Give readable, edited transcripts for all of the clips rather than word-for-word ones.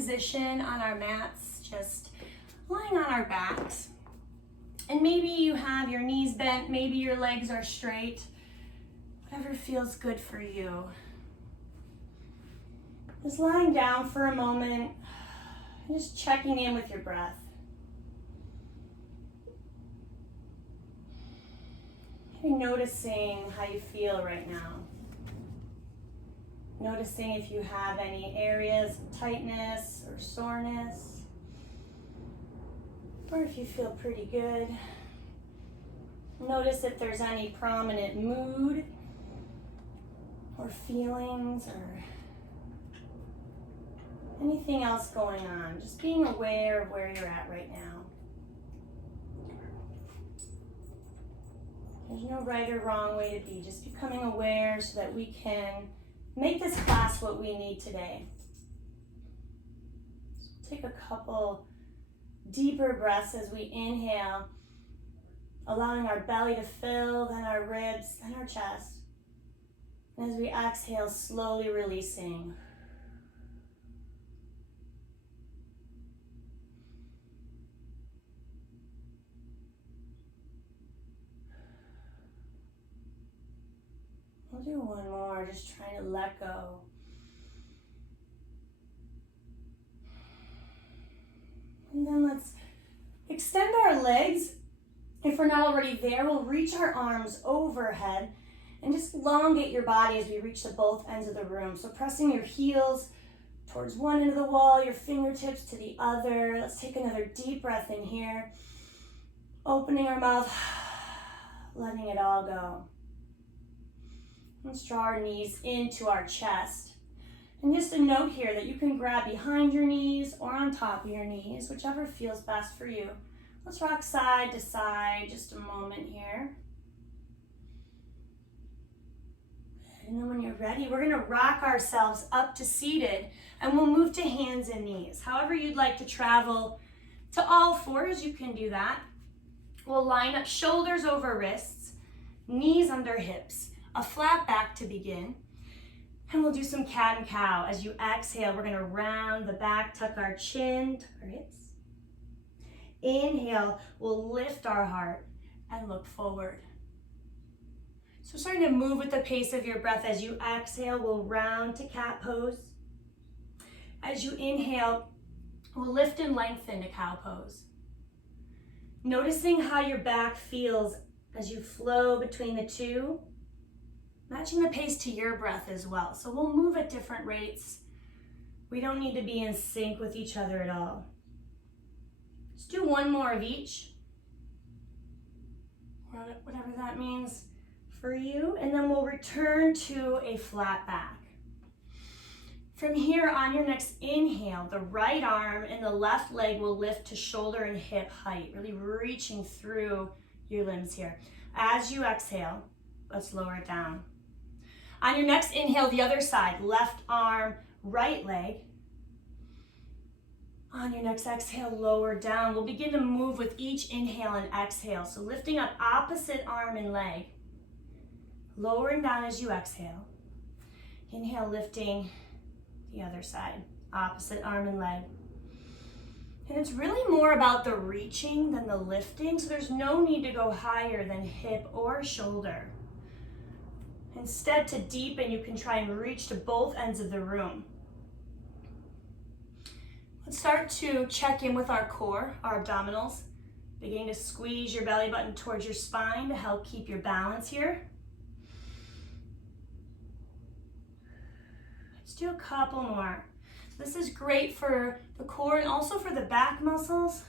position on our mats, just lying on our backs. And maybe you have your knees bent, maybe your legs are straight, whatever feels good for you. Just lying down for a moment, and just checking in with your breath. Maybe noticing how you feel right now. Noticing if you have any areas of tightness or soreness. Or if you feel pretty good. Notice if there's any prominent mood or feelings or anything else going on. Just being aware of where you're at right now. There's no right or wrong way to be. Just becoming aware so that we can make this class what we need today. So take a couple deeper breaths as we inhale, allowing our belly to fill, then our ribs, then our chest. And as we exhale, slowly releasing. We'll do one more, just trying to let go. And then let's extend our legs. If we're not already there, we'll reach our arms overhead and just elongate your body as we reach to both ends of the room. So pressing your heels towards one end of the wall, your fingertips to the other. Let's take another deep breath in here. Opening our mouth, letting it all go. Let's draw our knees into our chest. And just a note here that you can grab behind your knees or on top of your knees, whichever feels best for you. Let's rock side to side, just a moment here. And then when you're ready, we're gonna rock ourselves up to seated and we'll move to hands and knees. However you'd like to travel to all fours, you can do that. We'll line up shoulders over wrists, knees under hips, a flat back to begin. And we'll do some cat and cow. As you exhale, we're gonna round the back, tuck our chin, tuck our hips. Inhale, we'll lift our heart and look forward. So starting to move with the pace of your breath. As you exhale, we'll round to cat pose. As you inhale, we'll lift and lengthen to cow pose. Noticing how your back feels as you flow between the two. Matching the pace to your breath as well. So we'll move at different rates. We don't need to be in sync with each other at all. Let's do one more of each, whatever that means for you. And then we'll return to a flat back. From here, on your next inhale, the right arm and the left leg will lift to shoulder and hip height, really reaching through your limbs here. As you exhale, let's lower it down. On your next inhale, the other side, left arm, right leg. On your next exhale, lower down. We'll begin to move with each inhale and exhale. So lifting up opposite arm and leg. Lowering down as you exhale. Inhale, lifting the other side, opposite arm and leg. And it's really more about the reaching than the lifting, so there's no need to go higher than hip or shoulder. Instead, to deepen, you can try and reach to both ends of the room. Let's start to check in with our core, our abdominals. Beginning to squeeze your belly button towards your spine to help keep your balance here. Let's do a couple more. So this is great for the core and also for the back muscles.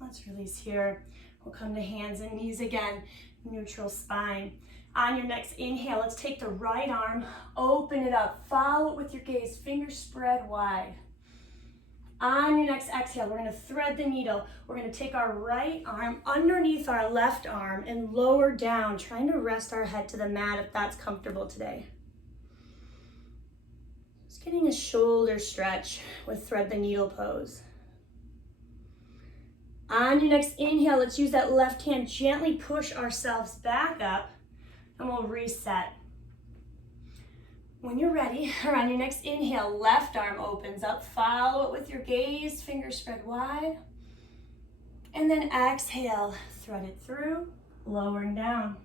Let's release here. We'll come to hands and knees again, neutral spine. On your next inhale, let's take the right arm, open it up, follow it with your gaze, fingers spread wide. On your next exhale, we're gonna thread the needle. We're gonna take our right arm underneath our left arm and lower down, trying to rest our head to the mat if that's comfortable today. Just getting a shoulder stretch with thread the needle pose. On your next inhale, let's use that left hand, gently push ourselves back up and we'll reset. When you're ready, or on your next inhale, left arm opens up. Follow it with your gaze, fingers spread wide. And then exhale, thread it through, lowering down.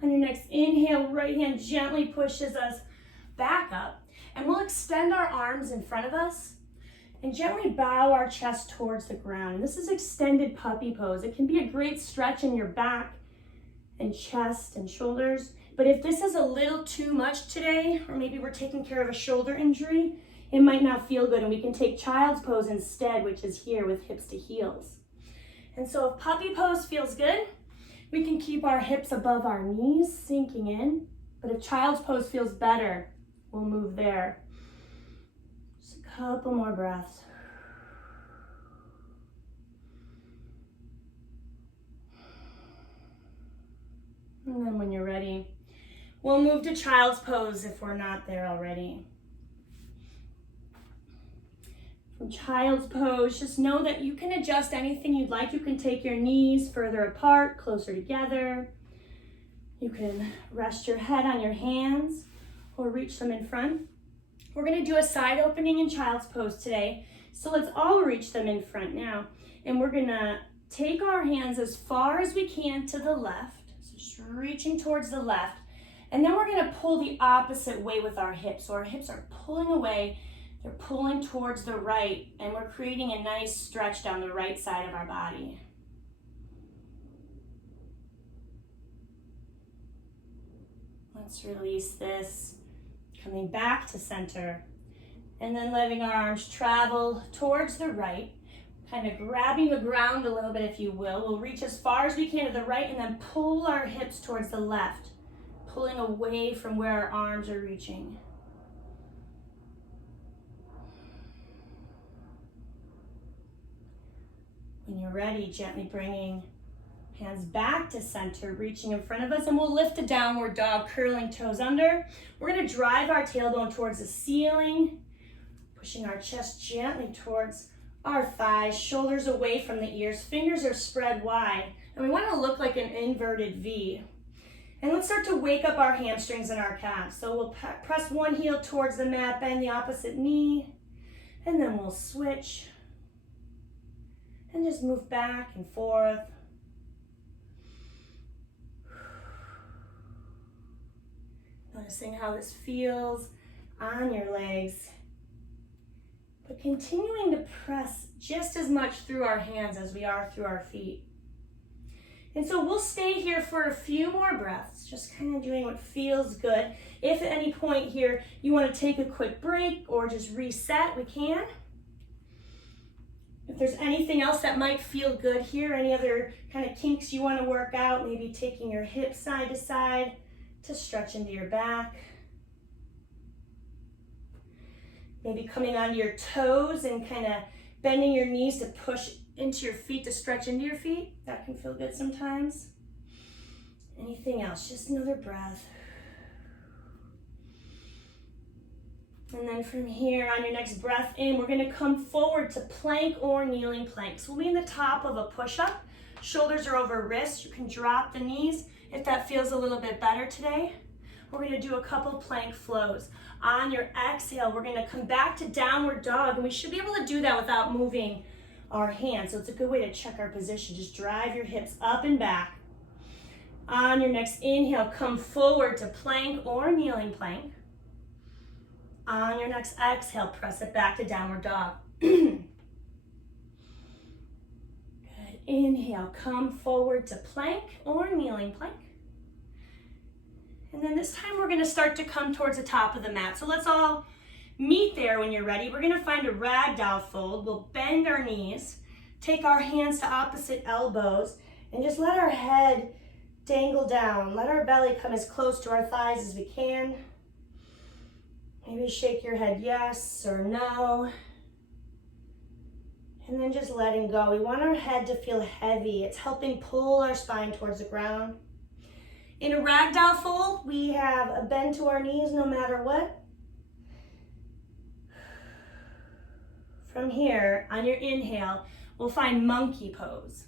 On your next inhale, right hand gently pushes us back up. And we'll extend our arms in front of us and gently bow our chest towards the ground. And this is extended puppy pose. It can be a great stretch in your back and chest and shoulders. But if this is a little too much today, or maybe we're taking care of a shoulder injury, it might not feel good. And we can take child's pose instead, which is here with hips to heels. And so if puppy pose feels good, we can keep our hips above our knees, sinking in. But if child's pose feels better, we'll move there. Just a couple more breaths. And then when you're ready, we'll move to child's pose if we're not there already. From child's pose, just know that you can adjust anything you'd like. You can take your knees further apart, closer together. You can rest your head on your hands or reach them in front. We're gonna do a side opening in child's pose today. So let's all reach them in front now. And we're gonna take our hands as far as we can to the left. So just reaching towards the left. And then we're gonna pull the opposite way with our hips. So our hips are pulling away, they're pulling towards the right, and we're creating a nice stretch down the right side of our body. Let's release this. Coming back to center, and then letting our arms travel towards the right, kind of grabbing the ground a little bit, if you will. We'll reach as far as we can to the right and then pull our hips towards the left, pulling away from where our arms are reaching. When you're ready, gently bringing hands back to center, reaching in front of us, and we'll lift the downward dog, curling toes under. We're gonna drive our tailbone towards the ceiling, pushing our chest gently towards our thighs, shoulders away from the ears, fingers are spread wide, and we wanna look like an inverted V. And let's start to wake up our hamstrings and our calves. So we'll press one heel towards the mat, bend the opposite knee, and then we'll switch and just move back and forth. Noticing how this feels on your legs, but continuing to press just as much through our hands as we are through our feet. And so we'll stay here for a few more breaths, just kind of doing what feels good. If at any point here you want to take a quick break or just reset, we can. If there's anything else that might feel good here, any other kind of kinks you want to work out, maybe taking your hips side to side to stretch into your back. Maybe coming onto your toes and kind of bending your knees to push into your feet to stretch into your feet. That can feel good sometimes. Anything else? Just another breath. And then from here, on your next breath in, we're going to come forward to plank or kneeling plank. So we'll be in the top of a push-up. Shoulders are over wrists. You can drop the knees if that feels a little bit better today. We're going to do a couple plank flows. On your exhale, we're going to come back to downward dog, and we should be able to do that without moving our hands. So it's a good way to check our position. Just drive your hips up and back. On your next inhale, come forward to plank or kneeling plank. On your next exhale, press it back to downward dog. Good. Inhale, come forward to plank or kneeling plank. And then this time we're gonna start to come towards the top of the mat. So let's all meet there when you're ready. We're gonna find a ragdoll fold. We'll bend our knees, take our hands to opposite elbows, and just let our head dangle down. Let our belly come as close to our thighs as we can. Maybe shake your head yes or no. And then just letting go. We want our head to feel heavy. It's helping pull our spine towards the ground. In a ragdoll fold, we have a bend to our knees no matter what. From here, on your inhale, we'll find monkey pose.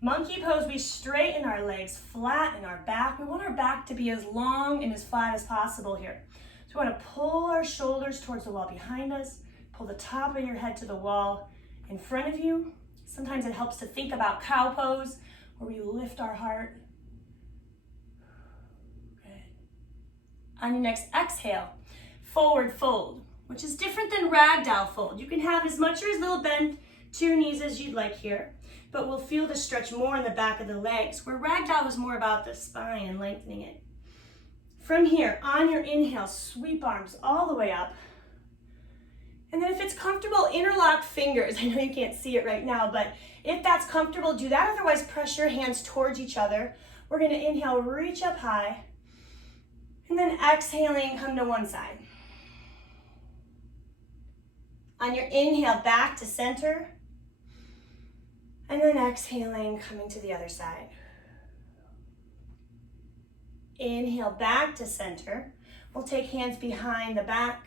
Monkey pose, we straighten our legs, flatten our back. We want our back to be as long and as flat as possible here. So we want to pull our shoulders towards the wall behind us, pull the top of your head to the wall in front of you. Sometimes it helps to think about cow pose, where we lift our heart. Good. On your next exhale, forward fold, which is different than ragdoll fold. You can have as much or as little bend to your knees as you'd like here, but we'll feel the stretch more in the back of the legs, where ragdoll is more about the spine and lengthening it. From here, on your inhale, sweep arms all the way up. And then if it's comfortable, interlock fingers. I know you can't see it right now, but if that's comfortable, do that. Otherwise, press your hands towards each other. We're gonna inhale, reach up high, and then exhaling, come to one side. On your inhale, back to center, and then exhaling, coming to the other side. Inhale, back to center. We'll take hands behind the back.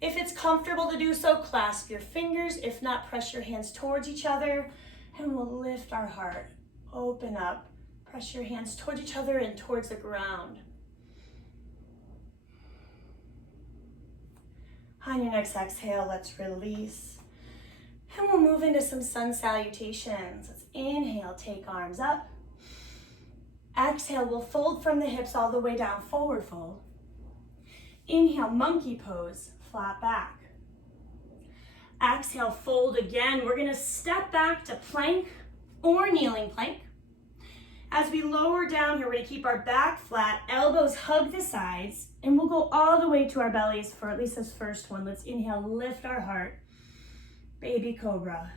If it's comfortable to do so, clasp your fingers. If not, press your hands towards each other, and we'll lift our heart. Open up. Press your hands towards each other and towards the ground. On your next exhale, let's release. And we'll move into some sun salutations. Let's inhale, take arms up. Exhale, we'll fold from the hips all the way down, forward fold. Inhale, monkey pose, flat back. Exhale, fold again. We're gonna step back to plank or kneeling plank. As we lower down here, we're gonna keep our back flat, elbows hug the sides, and we'll go all the way to our bellies for at least this first one. Let's inhale, lift our heart, baby cobra.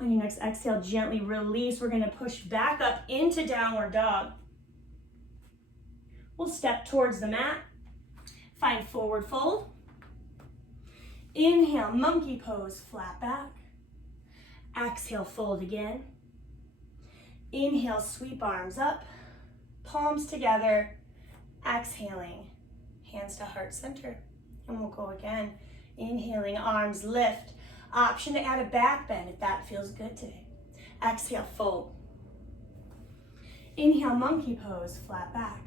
On your next exhale, gently release. We're gonna push back up into downward dog. We'll step towards the mat, find forward fold. Inhale, monkey pose, flat back. Exhale, fold again. Inhale, sweep arms up, palms together. Exhaling, hands to heart center. And we'll go again. Inhaling, arms lift. Option to add a back bend if that feels good today. Exhale, fold. Inhale, monkey pose, flat back.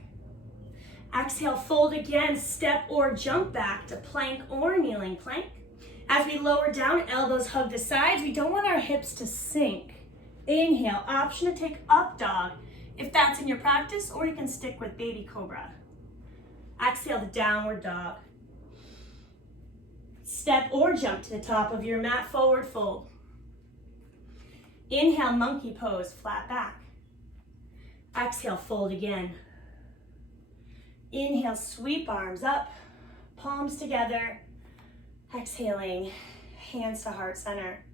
Exhale, fold again, step or jump back to plank or kneeling plank. As we lower down, elbows hug the sides. We don't want our hips to sink. Inhale, option to take up dog if that's in your practice, or you can stick with baby cobra. Exhale to downward dog. Step or jump to the top of your mat, forward fold. Inhale, monkey pose, flat back. Exhale, fold again. Inhale, sweep arms up, palms together. Exhaling, hands to heart center.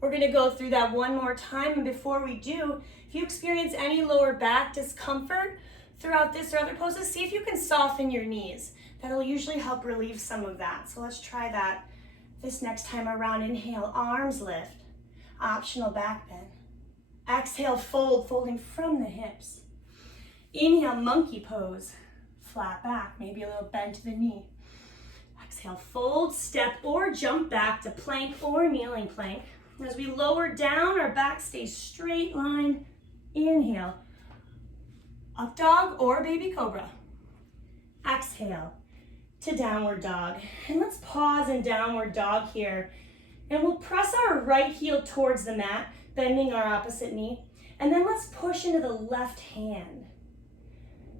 We're gonna go through that one more time, and before we do, if you experience any lower back discomfort throughout this or other poses, see if you can soften your knees. That'll usually help relieve some of that. So let's try that this next time around. Inhale, arms lift, optional back bend. Exhale, fold, folding from the hips. Inhale, monkey pose, flat back, maybe a little bend to the knee. Exhale, fold, step or jump back to plank or kneeling plank. As we lower down, our back stays straight line. Inhale, up dog or baby cobra. Exhale to downward dog. And let's pause in downward dog here. And we'll press our right heel towards the mat, bending our opposite knee. And then let's push into the left hand.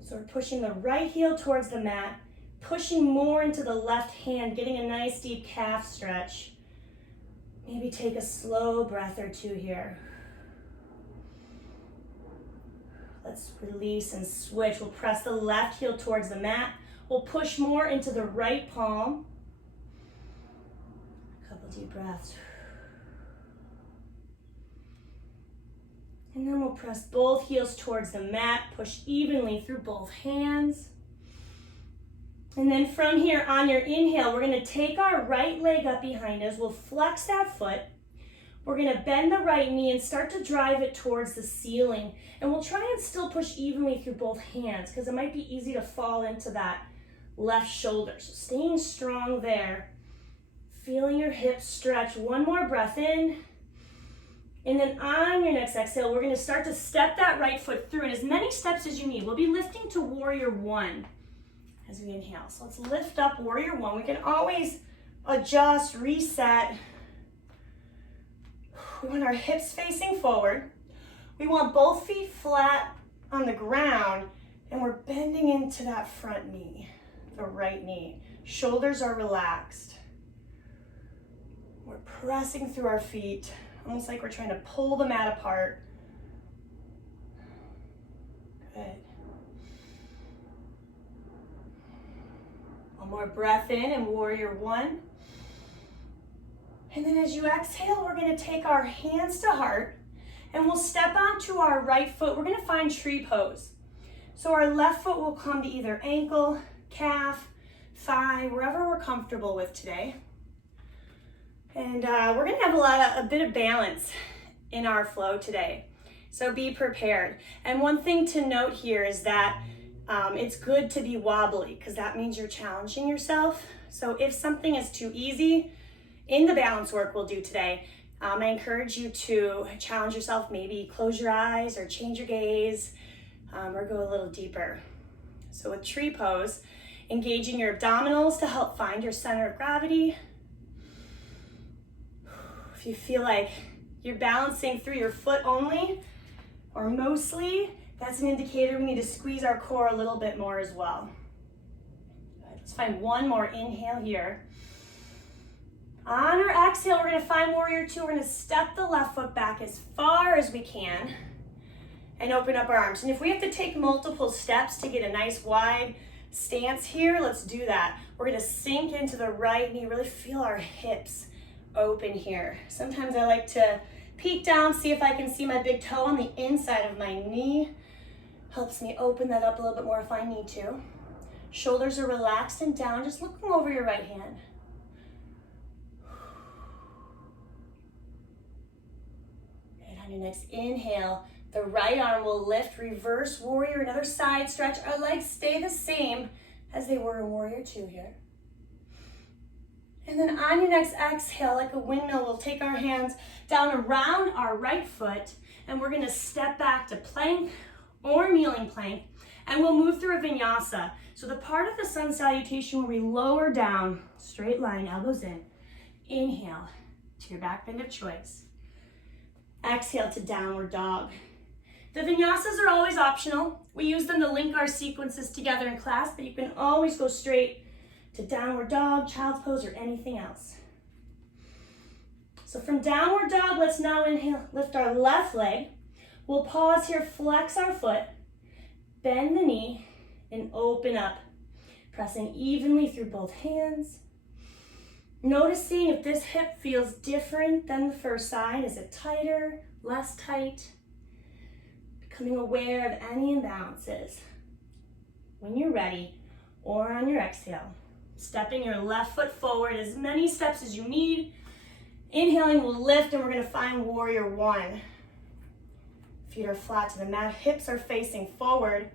So we're pushing the right heel towards the mat, pushing more into the left hand, getting a nice deep calf stretch. Maybe take a slow breath or two here. Let's release and switch. We'll press the left heel towards the mat. We'll push more into the right palm. A couple deep breaths. And then we'll press both heels towards the mat, push evenly through both hands. And then from here, on your inhale, we're gonna take our right leg up behind us. We'll flex that foot. We're gonna bend the right knee and start to drive it towards the ceiling. And we'll try and still push evenly through both hands, because it might be easy to fall into that left shoulder. So staying strong there. Feeling your hips stretch. One more breath in. And then on your next exhale, we're gonna start to step that right foot through, and as many steps as you need. We'll be lifting to warrior one as we inhale. So let's lift up warrior one. We can always adjust, reset. We want our hips facing forward. We want both feet flat on the ground, and we're bending into that front knee, the right knee. Shoulders are relaxed. We're pressing through our feet, almost like we're trying to pull the mat apart. Good. One more breath in and warrior one. And then as you exhale, we're gonna take our hands to heart and we'll step onto our right foot. We're gonna find tree pose. So our left foot will come to either ankle, calf, thigh, wherever we're comfortable with today. And we're gonna have a bit of balance in our flow today. So be prepared. And one thing to note here is that it's good to be wobbly because that means you're challenging yourself. So if something is too easy in the balance work we'll do today, I encourage you to challenge yourself, maybe close your eyes or change your gaze or go a little deeper. So with tree pose, engaging your abdominals to help find your center of gravity. If you feel like you're balancing through your foot only or mostly, that's an indicator we need to squeeze our core a little bit more as well. Good. Let's find one more inhale here. On our exhale, we're gonna find warrior two. We're gonna step the left foot back as far as we can and open up our arms. And if we have to take multiple steps to get a nice wide stance here, let's do that. We're gonna sink into the right knee, really feel our hips open here. Sometimes I like to peek down, see if I can see my big toe on the inside of my knee. Helps me open that up a little bit more if I need to. Shoulders are relaxed and down, just looking over your right hand. And on your next inhale, the right arm will lift, reverse warrior, another side stretch. Our legs stay the same as they were in warrior two here. And then on your next exhale, like a windmill, we'll take our hands down around our right foot and we're gonna step back to plank or kneeling plank and we'll move through a vinyasa. So the part of the sun salutation where we lower down, straight line, elbows in. Inhale to your back bend of choice. Exhale to downward dog. The vinyasas are always optional. We use them to link our sequences together in class, but you can always go straight to downward dog, child's pose, or anything else. So from downward dog, let's now inhale, lift our left leg. We'll pause here, flex our foot, bend the knee, and open up, pressing evenly through both hands. Noticing if this hip feels different than the first side. Is it tighter, less tight? Becoming aware of any imbalances. When you're ready, or on your exhale, stepping your left foot forward as many steps as you need. Inhaling, we'll lift and we're gonna find warrior one. Feet are flat to the mat, hips are facing forward,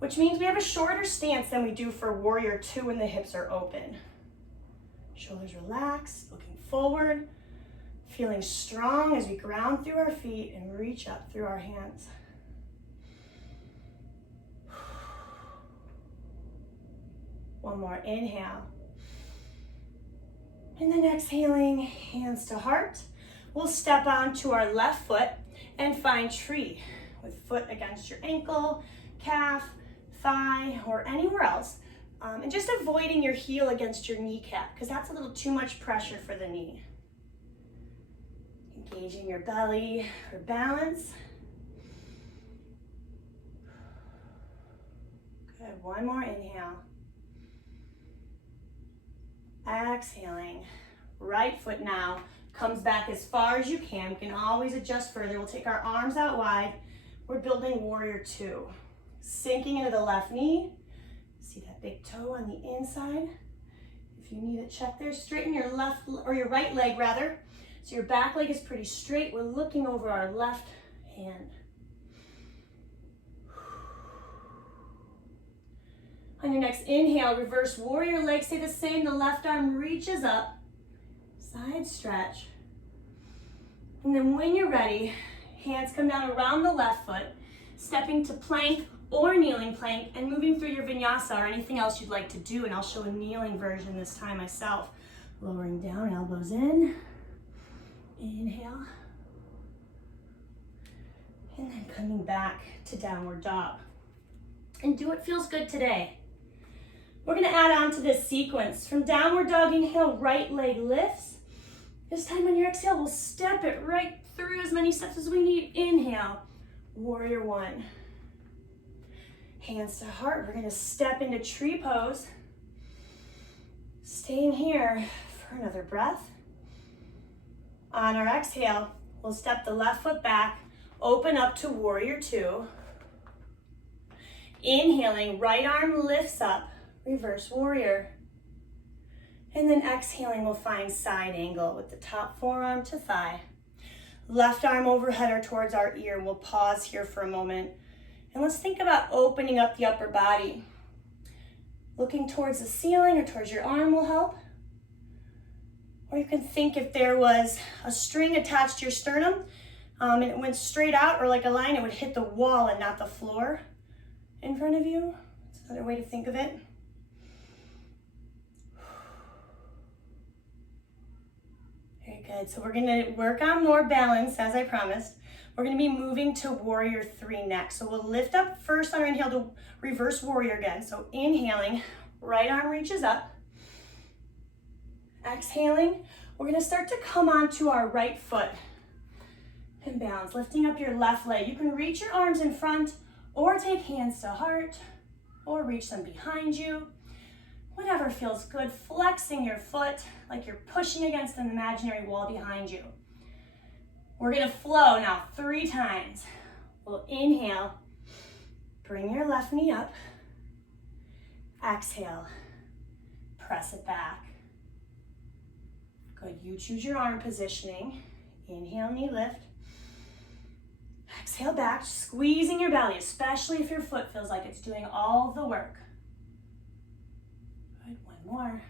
which means we have a shorter stance than we do for warrior two when the hips are open. Shoulders relaxed, looking forward, feeling strong as we ground through our feet and reach up through our hands. One more inhale. And then exhaling, hands to heart. We'll step onto our left foot and find tree with foot against your ankle, calf, thigh, or anywhere else. And just avoiding your heel against your kneecap because that's a little too much pressure for the knee. Engaging your belly for balance. Good, one more inhale. Exhaling, right foot now comes back as far as you can. We can always adjust further. We'll take our arms out wide. We're building warrior two. Sinking into the left knee. See that big toe on the inside. If you need it, check there. Straighten your left or your right leg rather. So your back leg is pretty straight. We're looking over our left hand. On your next inhale, reverse warrior, legs stay the same. The left arm reaches up, side stretch. And then when you're ready, hands come down around the left foot, stepping to plank or kneeling plank and moving through your vinyasa or anything else you'd like to do. And I'll show a kneeling version this time myself. Lowering down, elbows in. Inhale. And then coming back to downward dog. And do what feels good today. We're gonna add on to this sequence. From downward dog, inhale, right leg lifts. This time on your exhale, we'll step it right through as many steps as we need. Inhale, warrior one. Hands to heart, we're gonna step into tree pose. Staying here for another breath. On our exhale, we'll step the left foot back, open up to warrior two. Inhaling, right arm lifts up, reverse warrior. And then exhaling, we'll find side angle with the top forearm to thigh. Left arm overhead or towards our ear. We'll pause here for a moment. And let's think about opening up the upper body. Looking towards the ceiling or towards your arm will help. Or you can think if there was a string attached to your sternum and it went straight out or like a line, it would hit the wall and not the floor in front of you. That's another way to think of it. Very good. So we're gonna work on more balance as I promised. We're gonna be moving to warrior three next. So we'll lift up first on our inhale to reverse warrior again. So inhaling, right arm reaches up. Exhaling, we're gonna start to come onto our right foot and balance, lifting up your left leg. You can reach your arms in front or take hands to heart or reach them behind you. Whatever feels good, flexing your foot like you're pushing against an imaginary wall behind you. We're gonna flow now 3 times. We'll inhale, bring your left knee up. Exhale, press it back. Good, you choose your arm positioning. Inhale, knee lift. Exhale back, squeezing your belly, especially if your foot feels like it's doing all the work. Good, one more.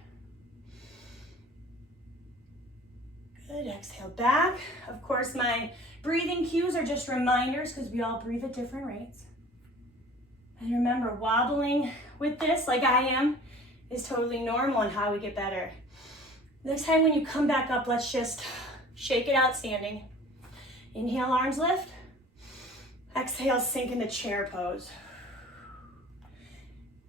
Good, exhale back. Of course, my breathing cues are just reminders because we all breathe at different rates. And remember, wobbling with this, like I am, is totally normal and how we get better. Next time when you come back up, let's just shake it out standing. Inhale, arms lift. Exhale, sink into chair pose.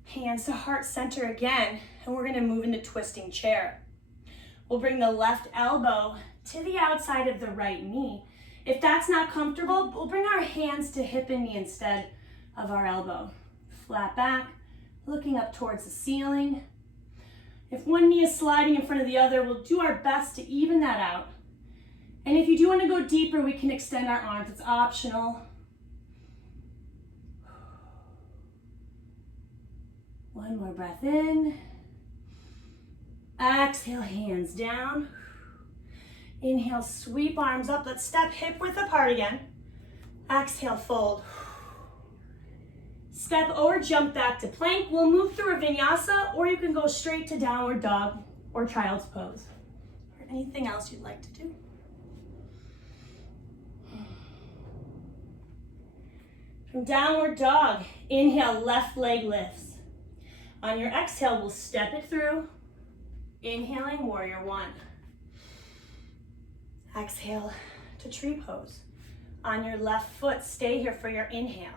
Hands to heart center again, and we're gonna move into twisting chair. We'll bring the left elbow to the outside of the right knee. If that's not comfortable, we'll bring our hands to hip and knee instead of our elbow. Flat back, looking up towards the ceiling. If one knee is sliding in front of the other, we'll do our best to even that out. And if you do want to go deeper, we can extend our arms. It's optional. One more breath in. Exhale, hands down. Inhale, sweep arms up. Let's step hip width apart again. Exhale, fold. Step or jump back to plank. We'll move through a vinyasa, or you can go straight to downward dog or child's pose. Or anything else you'd like to do. From downward dog, inhale, left leg lifts. On your exhale, we'll step it through. Inhaling, warrior one. Exhale to tree pose. On your left foot, stay here for your inhale.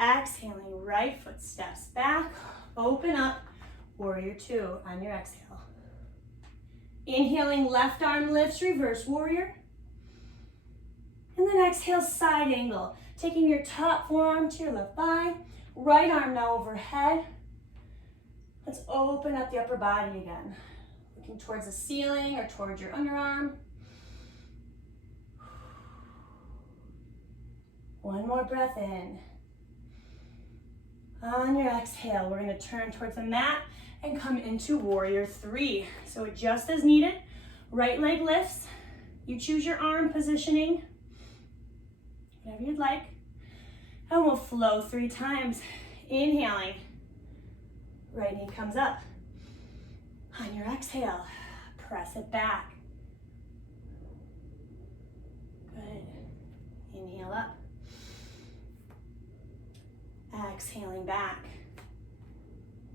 Exhaling, right foot steps back, open up, warrior two on your exhale. Inhaling, left arm lifts, reverse warrior. And then exhale, side angle. Taking your top forearm to your left thigh, right arm now overhead. Let's open up the upper body again. Looking towards the ceiling or towards your underarm. One more breath in. On your exhale, we're going to turn towards the mat and come into warrior three. So just as needed, right leg lifts. You choose your arm positioning, whatever you'd like. And we'll flow 3 times. Inhaling, right knee comes up. On your exhale, press it back. Exhaling back.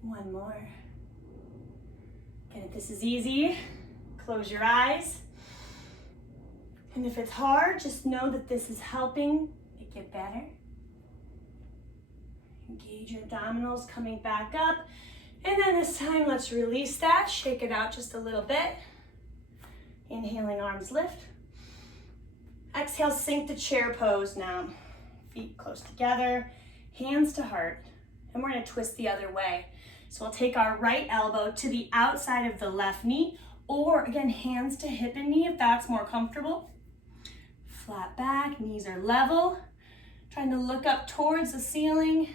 One more. And if this is easy, close your eyes. And if it's hard, just know that this is helping it get better. Engage your abdominals, coming back up. And then this time, let's release that. Shake it out just a little bit. Inhaling, arms lift. Exhale, sink to chair pose now. Feet close together, hands to heart. And we're gonna twist the other way. So we'll take our right elbow to the outside of the left knee, or again, hands to hip and knee if that's more comfortable. Flat back, knees are level. Trying to look up towards the ceiling.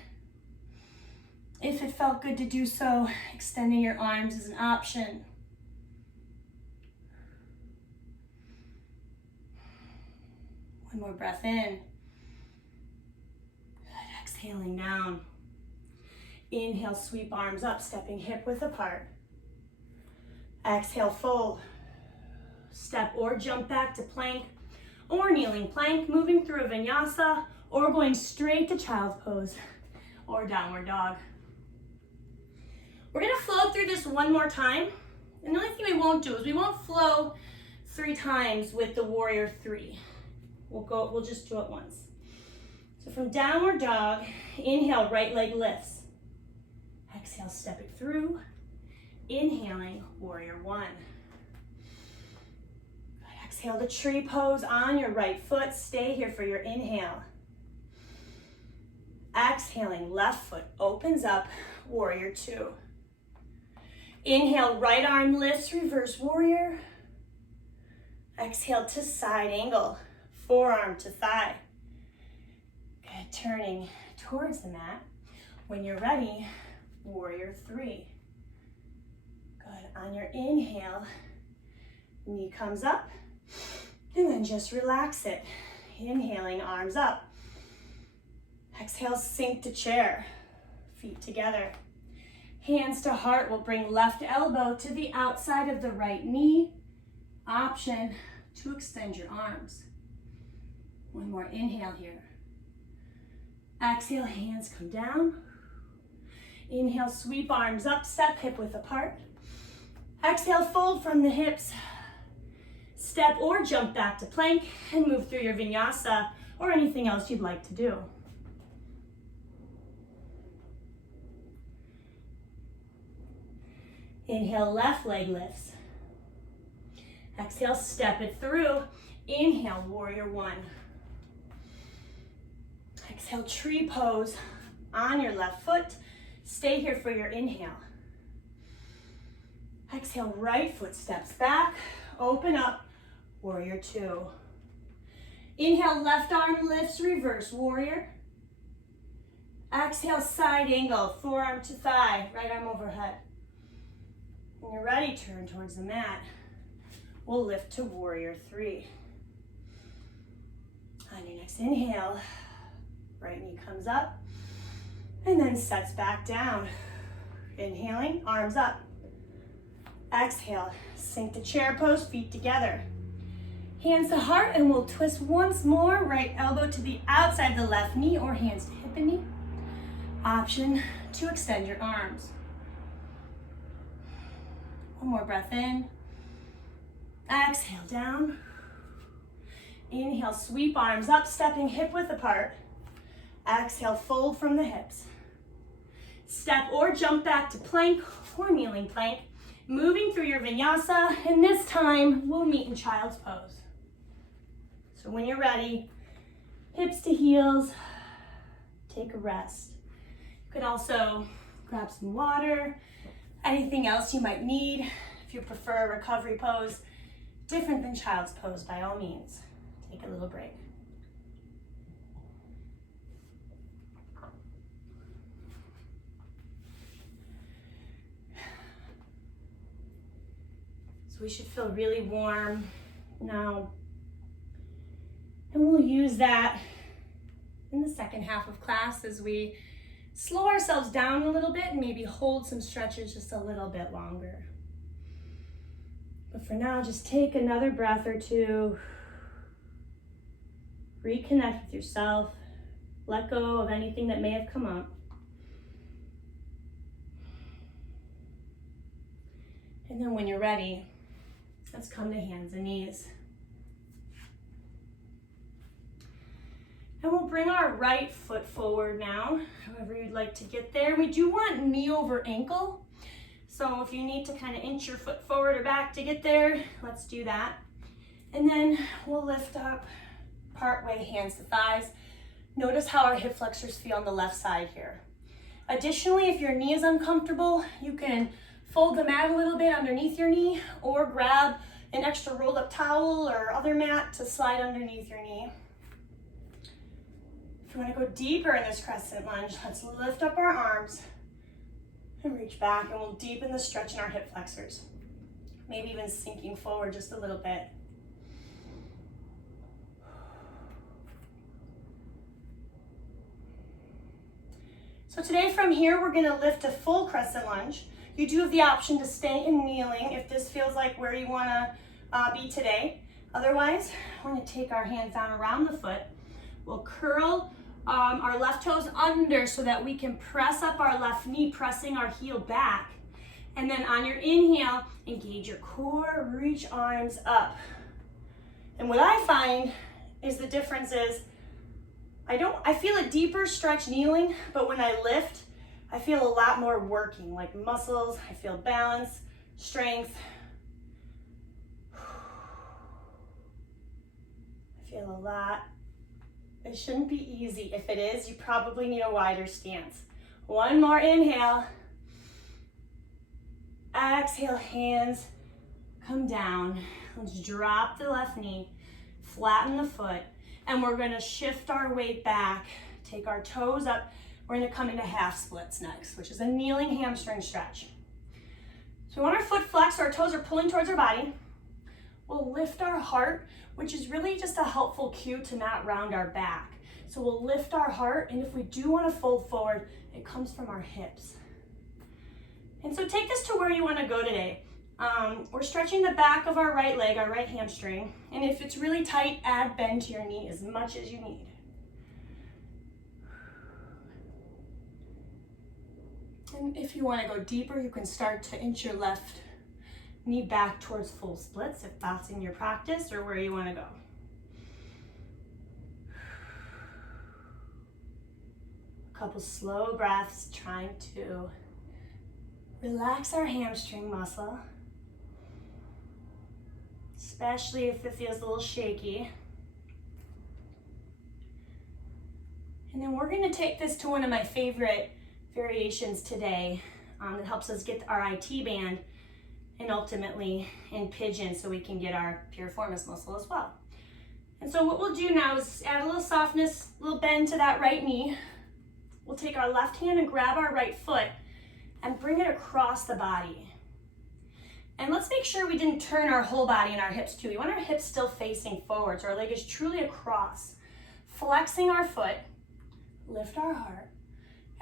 If it felt good to do so, extending your arms is an option. One more breath in. Good, exhaling down. Inhale, sweep arms up, stepping hip width apart. Exhale, fold. Step or jump back to plank or kneeling plank, moving through a vinyasa, or going straight to child's pose or downward dog. We're gonna flow through this one more time. And the only thing we won't do is we won't flow 3 times with the warrior 3. We'll just do it once. So from downward dog, inhale, right leg lifts. Exhale, step it through. Inhaling, warrior 1. Good. Exhale to tree pose on your right foot. Stay here for your inhale. Exhaling, left foot opens up, warrior 2. Inhale, right arm lifts, reverse warrior. Exhale to side angle, forearm to thigh. Good, turning towards the mat. When you're ready, warrior 3. Good, on your inhale, knee comes up, and then just relax it. Inhaling, arms up. Exhale, sink to chair, feet together. Hands to heart will bring left elbow to the outside of the right knee. Option to extend your arms. One more inhale here. Exhale, hands come down. Inhale, sweep arms up, step hip width apart. Exhale, fold from the hips. Step or jump back to plank and move through your vinyasa or anything else you'd like to do. Inhale, left leg lifts. Exhale, step it through. Inhale, warrior 1. Exhale, tree pose on your left foot. Stay here for your inhale. Exhale, right foot steps back. Open up, warrior 2. Inhale, left arm lifts, reverse warrior. Exhale, side angle, forearm to thigh, right arm overhead. When you're ready, turn towards the mat. We'll lift to warrior 3. On your next inhale, right knee comes up and then sets back down. Inhaling, arms up. Exhale, sink to chair pose, feet together. Hands to heart, and we'll twist once more. Right elbow to the outside of the left knee or hands to hip and knee. Option to extend your arms. One more breath in. Exhale down. Inhale, sweep arms up, stepping hip width apart. Exhale, fold from the hips. Step or jump back to plank or kneeling plank. Moving through your vinyasa, and this time we'll meet in child's pose. So when you're ready, hips to heels, take a rest. You could also grab some water, anything else you might need. If you prefer a recovery pose, different than child's pose, by all means, take a little break. So we should feel really warm now. And we'll use that in the second half of class as we slow ourselves down a little bit and maybe hold some stretches just a little bit longer. But for now, just take another breath or two. Reconnect with yourself. Let go of anything that may have come up. And then when you're ready, let's come to hands and knees. And we'll bring our right foot forward now, however you'd like to get there. We do want knee over ankle. So if you need to kind of inch your foot forward or back to get there, let's do that. And then we'll lift up partway, hands to thighs. Notice how our hip flexors feel on the left side here. Additionally, if your knee is uncomfortable, you can fold the mat a little bit underneath your knee or grab an extra rolled up towel or other mat to slide underneath your knee. If you want to go deeper in this crescent lunge, let's lift up our arms and reach back, and we'll deepen the stretch in our hip flexors. Maybe even sinking forward just a little bit. So today from here, we're gonna lift a full crescent lunge. You do have the option to stay in kneeling if this feels like where you wanna be today. Otherwise, we're gonna take our hands down around the foot. We'll curl our left toes under so that we can press up our left knee, pressing our heel back. And then on your inhale, engage your core, reach arms up. And what I find is the difference is, I feel a deeper stretch kneeling, but when I lift, I feel a lot more working, like muscles. I feel balance, strength. I feel a lot. It shouldn't be easy. If it is, you probably need a wider stance. One more inhale. Exhale, hands come down. Let's drop the left knee, flatten the foot, and we're gonna shift our weight back, take our toes up. We're gonna come into half splits next, which is a kneeling hamstring stretch. So we want our foot flexed, so our toes are pulling towards our body. We'll lift our heart, which is really just a helpful cue to not round our back. So we'll lift our heart, and if we do want to fold forward, it comes from our hips. And so take this to where you want to go today. We're stretching the back of our right leg, our right hamstring, and if it's really tight, add bend to your knee as much as you need. And if you want to go deeper, you can start to inch your left knee back towards full splits if that's in your practice or where you want to go. A couple slow breaths, trying to relax our hamstring muscle, especially if it feels a little shaky. And then we're going to take this to one of my favorite variations today that helps us get our IT band and ultimately in pigeon so we can get our piriformis muscle as well. And so what we'll do now is add a little softness, a little bend to that right knee. We'll take our left hand and grab our right foot and bring it across the body. And let's make sure we didn't turn our whole body and our hips too. We want our hips still facing forward so our leg is truly across. Flexing our foot, lift our heart,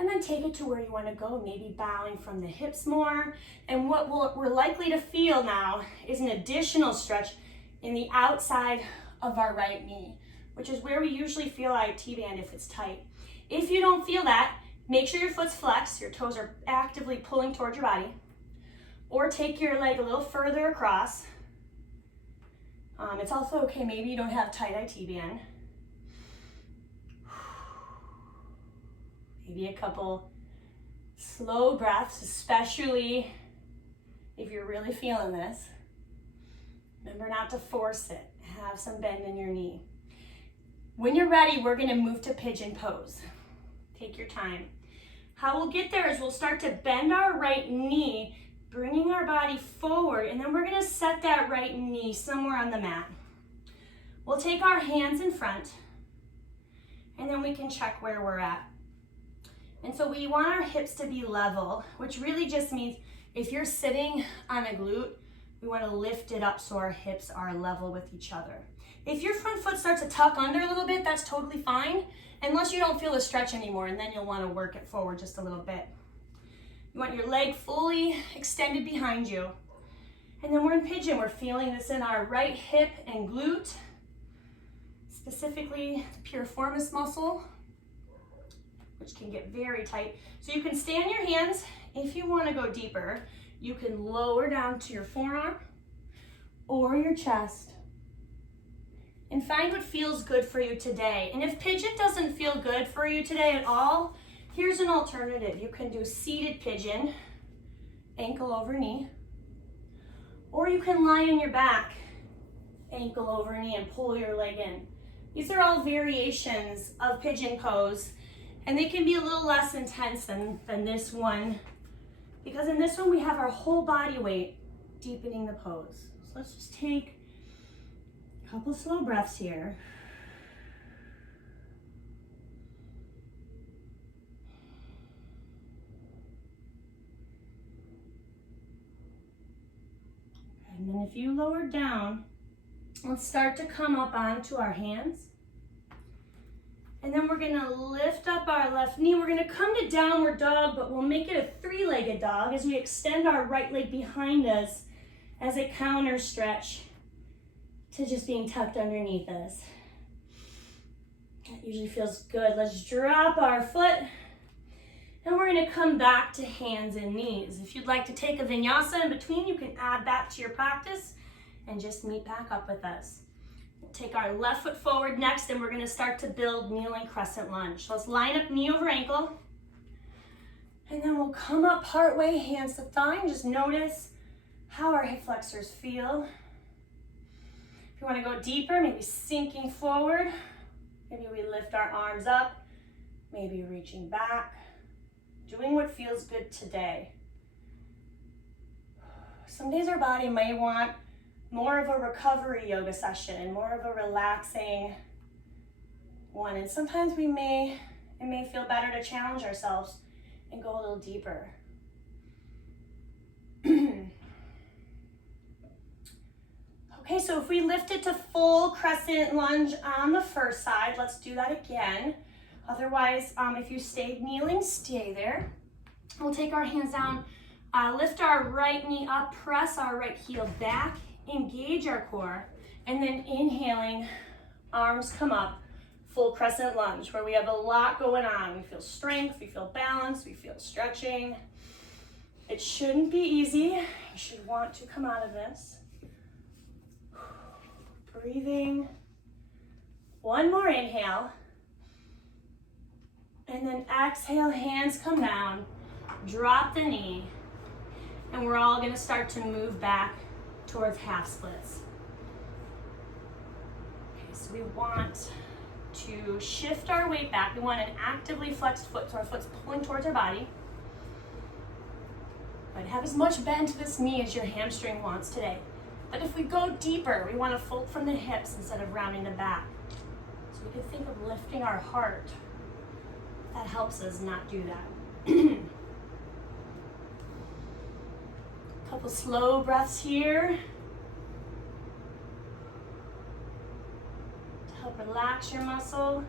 and then take it to where you want to go, maybe bowing from the hips more. And what we're likely to feel now is an additional stretch in the outside of our right knee, which is where we usually feel our IT band if it's tight. If you don't feel that, make sure your foot's flexed, your toes are actively pulling towards your body, or take your leg a little further across. It's also okay, maybe you don't have tight IT band. Maybe a couple slow breaths, especially if you're really feeling this. Remember not to force it. Have some bend in your knee. When you're ready, we're going to move to pigeon pose. Take your time. How we'll get there is we'll start to bend our right knee, bringing our body forward, and then we're going to set that right knee somewhere on the mat. We'll take our hands in front, and then we can check where we're at. And so we want our hips to be level, which really just means if you're sitting on a glute, we want to lift it up so our hips are level with each other. If your front foot starts to tuck under a little bit, that's totally fine, unless you don't feel the stretch anymore, and then you'll want to work it forward just a little bit. You want your leg fully extended behind you. And then we're in pigeon. We're feeling this in our right hip and glute, specifically the piriformis muscle, which can get very tight. So you can stay on your hands if you want to go deeper. You can lower down to your forearm or your chest and find what feels good for you today. And if pigeon doesn't feel good for you today at all, here's an alternative. You can do seated pigeon, ankle over knee, or you can lie on your back, ankle over knee, and pull your leg in. These are all variations of pigeon pose, and they can be a little less intense than this one, because in this one we have our whole body weight deepening the pose. So let's just take a couple slow breaths here. And then if you lower down, let's start to come up onto our hands. And then we're gonna lift up our left knee. We're gonna come to downward dog, but we'll make it a three-legged dog as we extend our right leg behind us as a counter stretch to just being tucked underneath us. That usually feels good. Let's drop our foot. And we're gonna come back to hands and knees. If you'd like to take a vinyasa in between, you can add that to your practice and just meet back up with us. We'll take our left foot forward next, and we're gonna start to build kneeling crescent lunge. So let's line up knee over ankle. And then we'll come up partway, hands to thigh, and just notice how our hip flexors feel. If you wanna go deeper, maybe sinking forward. Maybe we lift our arms up, maybe reaching back. Doing what feels good today. Some days our body may want more of a recovery yoga session, more of a relaxing one. And sometimes it may feel better to challenge ourselves and go a little deeper. Okay, so if we lift it to full crescent lunge on the first side, let's do that again. Otherwise, if you stayed kneeling, stay there. We'll take our hands down, lift our right knee up, press our right heel back, engage our core, and then inhaling, arms come up, full crescent lunge, where we have a lot going on. We feel strength, we feel balance, we feel stretching. It shouldn't be easy. You should want to come out of this. Breathing. One more inhale. And then exhale, hands come down, drop the knee, and we're all gonna start to move back towards half splits. Okay, so we want to shift our weight back. We want an actively flexed foot, so our foot's pulling towards our body. But have as much bend to this knee as your hamstring wants today. But if we go deeper, we want to fold from the hips instead of rounding the back. So we can think of lifting our heart. That helps us not do that. Couple slow breaths here to help relax your muscle,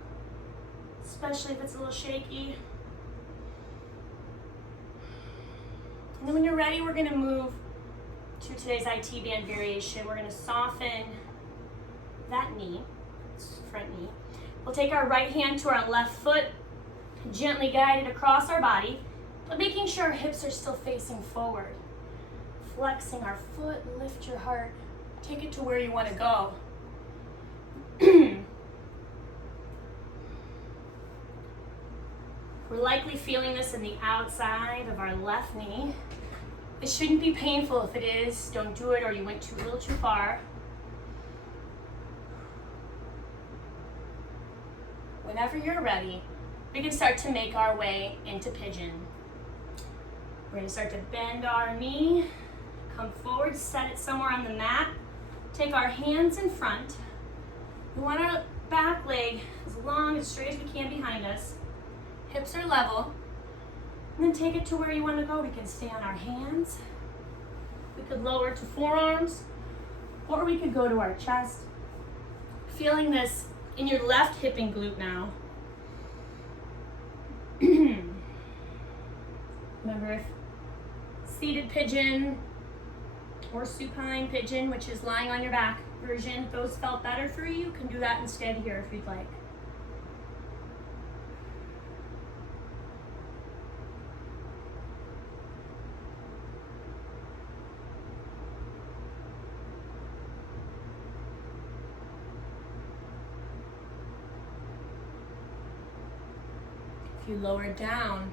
especially if it's a little shaky. And then when you're ready, we're gonna move to today's IT band variation. We're gonna soften that knee, front knee. We'll take our right hand to our left foot, gently guide it across our body, but making sure our hips are still facing forward. Flexing our foot, lift your heart, take it to where you want to go. We're likely feeling this in the outside of our left knee. It shouldn't be painful. If it is, don't do it, or you went a little too far. Whenever you're ready, we can start to make our way into pigeon. We're going to start to bend our knee, come forward, set it somewhere on the mat. Take our hands in front. We want our back leg as long, as straight as we can behind us. Hips are level. And then take it to where you want to go. We can stay on our hands. We could lower to forearms, or we could go to our chest. Feeling this in your left hip and glute now. Remember, if seated pigeon or supine pigeon, which is lying on your back version, if those felt better for you, you can do that instead here if you'd like. you lower down,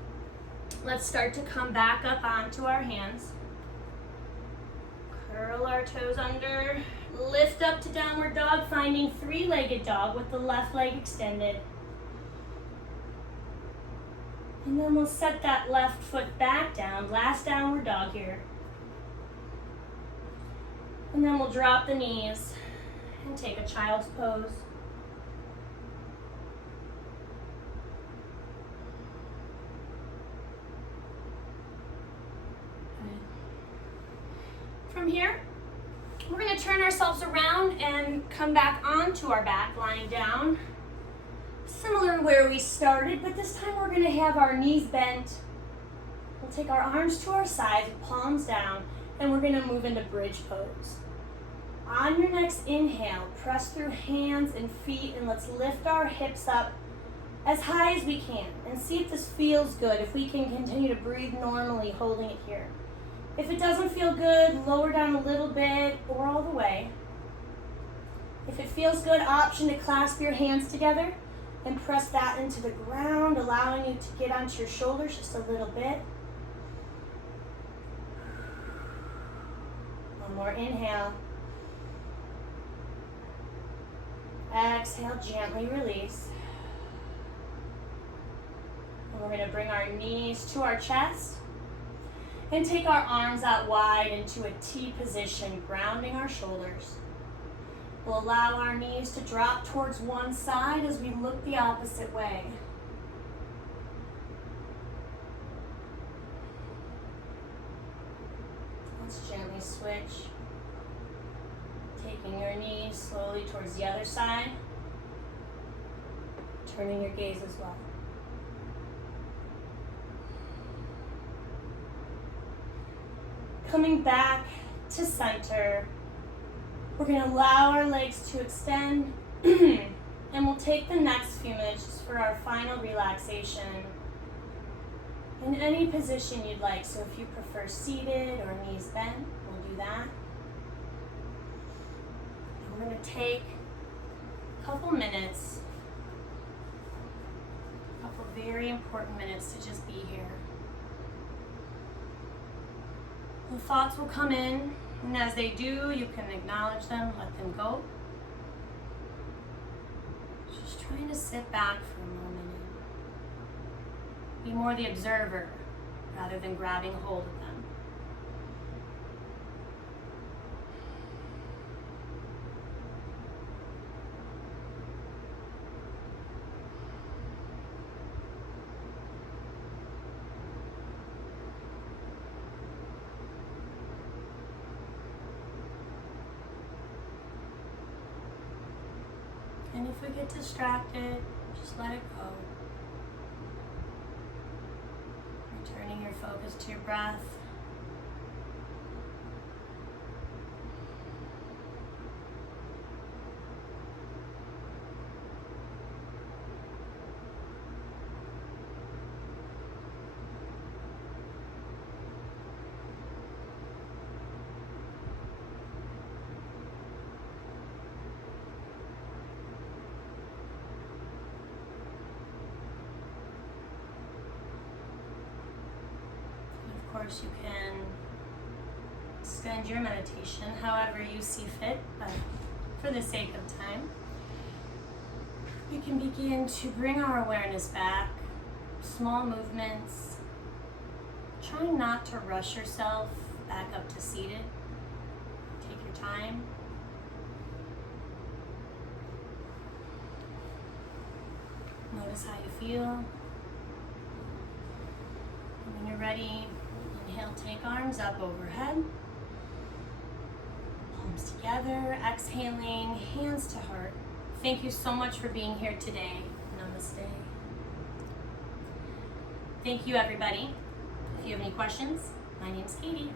let's start to come back up onto our hands. Curl our toes under, lift up to downward dog, finding three-legged dog with the left leg extended. And then we'll set that left foot back down, last downward dog here. And then we'll drop the knees and take a child's pose. From here, we're going to turn ourselves around and come back onto our back, lying down. Similar to where we started, but this time we're going to have our knees bent. We'll take our arms to our sides, palms down, and we're going to move into bridge pose. On your next inhale, press through hands and feet, and let's lift our hips up as high as we can and see if this feels good, if we can continue to breathe normally, holding it here. If it doesn't feel good, lower down a little bit or all the way. If it feels good, option to clasp your hands together and press that into the ground, allowing you to get onto your shoulders just a little bit. One more inhale. Exhale, gently release. And we're going to bring our knees to our chest and take our arms out wide into a T position, grounding our shoulders. We'll allow our knees to drop towards one side as we look the opposite way. Let's gently switch. Taking your knees slowly towards the other side. Turning your gaze as well. Coming back to center. We're going to allow our legs to extend and we'll take the next few minutes for our final relaxation in any position you'd like. So if you prefer seated or knees bent, we'll do that. And we're going to take a couple minutes, a couple very important minutes to just be here. The thoughts will come in, and as they do, you can acknowledge them, let them go. Just trying to sit back for a moment and be more the observer rather than grabbing hold of them. And if we get distracted, just let it go. Returning your focus to your breath. Of course, you can extend your meditation however you see fit, but for the sake of time, we can begin to bring our awareness back, small movements. Try not to rush yourself back up to seated. Take your time. Notice how you feel. And when you're ready, inhale, take arms up overhead. Palms together, exhaling, hands to heart. Thank you so much for being here today. Namaste. Thank you, everybody. If you have any questions, my name's Katie.